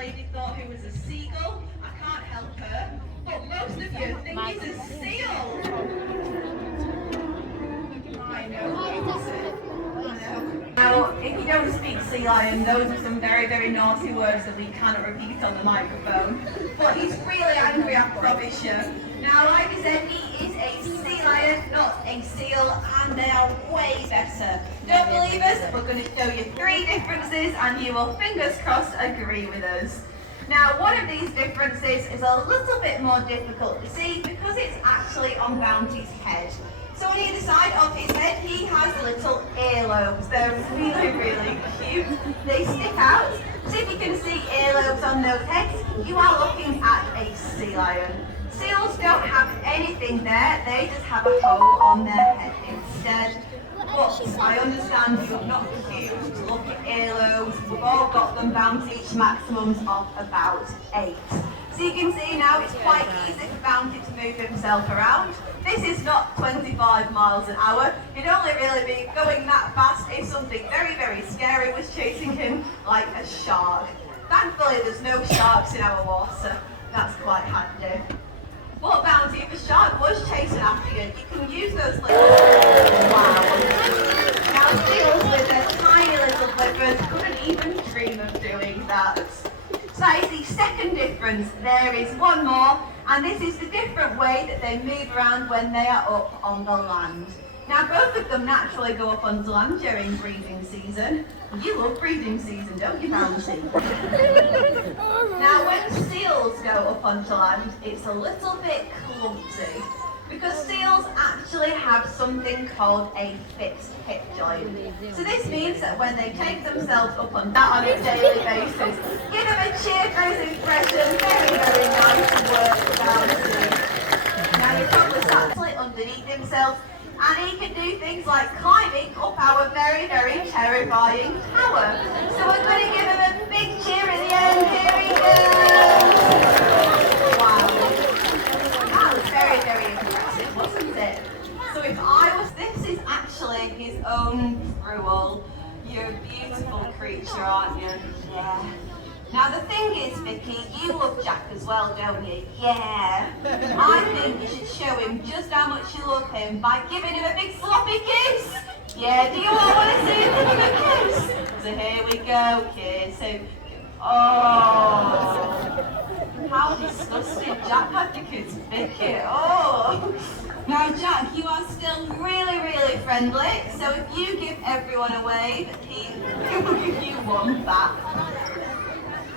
lady thought he was a seagull. I can't help her. But most of you think he's a seal. I know. Now, if you don't speak sea lion, those are some very, very naughty words that we cannot repeat on the microphone. But he's really angry, I promise you. Now, like I said, he is a sea lion, not a seal, and they are way better. Don't believe us? We're going to show you 3 differences, and you will, fingers crossed, agree with us. Now, one of these differences is a little bit more difficult to see because it's actually on Bounty's head. So on either side of his head, he has little earlobes. They're really, really cute. They stick out. So if you can see earlobes on those heads, you are looking at a sea lion. Seals don't have anything there, they just have a hole on their head instead. But I understand you're not confused to look at earlobes. We've all got them down to each maximums of about 8. So you can see now it's quite easy for Bounty to move himself around. This is not 25 miles an hour. He'd only really be going that fast if something very, very scary was chasing him, like a shark. Thankfully there's no sharks in our water. That's quite handy. What Bounty, if a shark was chasing after you, you can use those little... Wow. Now seals with their tiny little flippers couldn't even dream of doing that. So that is the second difference. There is one more, and this is the different way that they move around when they are up on the land. Now both of them naturally go up onto land during breeding season. You love breeding season, don't you, Bounty? Now when seals go up onto land, it's a little bit clumsy because seals actually have something called a fixed hip joint. So this means that when they take themselves up on that on a daily basis, give them a cheer for his impression. Very, very nice work, Bounty. Now you probably sat underneath himself, and he can do things like climbing up our very, very terrifying tower. So we're going to give him a big cheer in the end. Here he goes! Wow. That was very, very impressive, wasn't it? So if I was, this is actually his own cruel. You're a beautiful creature, aren't you? Yeah. Now the thing is, Vicky, you love Jack as well, don't you? Yeah. I think you should show him just how much you love him by giving him a big sloppy kiss. Yeah, do you all want to see him give him a kiss? So here we go, kiss. So, oh, how disgusting. Jack had to kiss Vicky. Oh. Now Jack, you are still really, really friendly. So if you give everyone a wave, he will give you one back.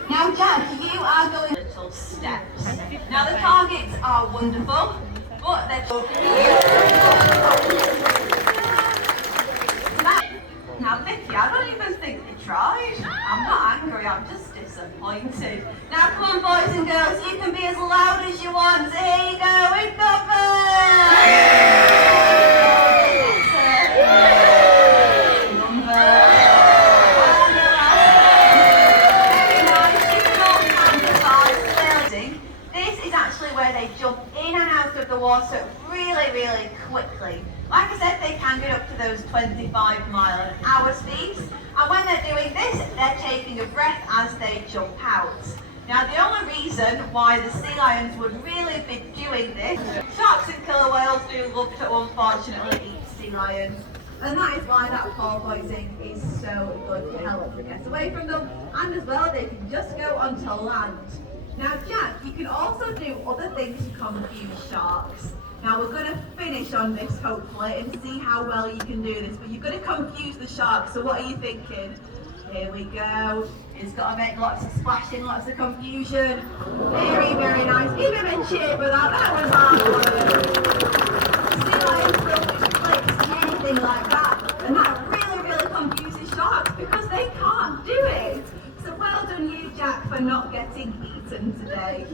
Now Jack, you are going little steps. Now the targets are wonderful, but they're Now Vicky, I don't even think they tried. I'm not angry, I'm just disappointed. Now come on boys and girls, you can be as loud as you want. So here you go, we've got water really, really quickly. Like I said, they can get up to those 25-mile-an-hour speeds, and when they're doing this, they're taking a breath as they jump out. Now, the only reason why the sea lions would really be doing this, sharks and killer whales do love to unfortunately eat sea lions, and that is why that porpoising is so good to help them get away from them, and as well, they can just go onto land. Now Jack, you can also do other things to confuse sharks. Now we're going to finish on this hopefully and see how well you can do this, but you're going to confuse the sharks, so what are you thinking? Here we go. It's got to make lots of splashing, lots of confusion. Very, very nice. Give him a cheer for that. That was hard work. Sea lions don't do flicks, anything like that, and that really, really confuses sharks because they can't do it. So well done you, Jack, for not getting eaten today.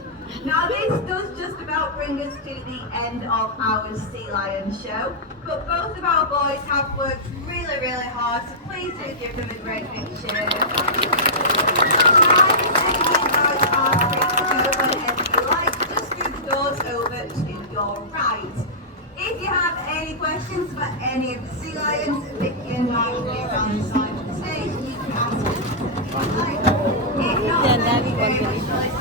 Now this does just about bring us to the end of our sea lion show, but both of our boys have worked really, really hard, so please do give them a great big cheer. Now, you guys are free to go whenever you like, just through the doors over to your right. If you have any questions about any of the sea lions, Vicky and I will be around the side of the stage, and you can ask them if you like. If not, that one will eat.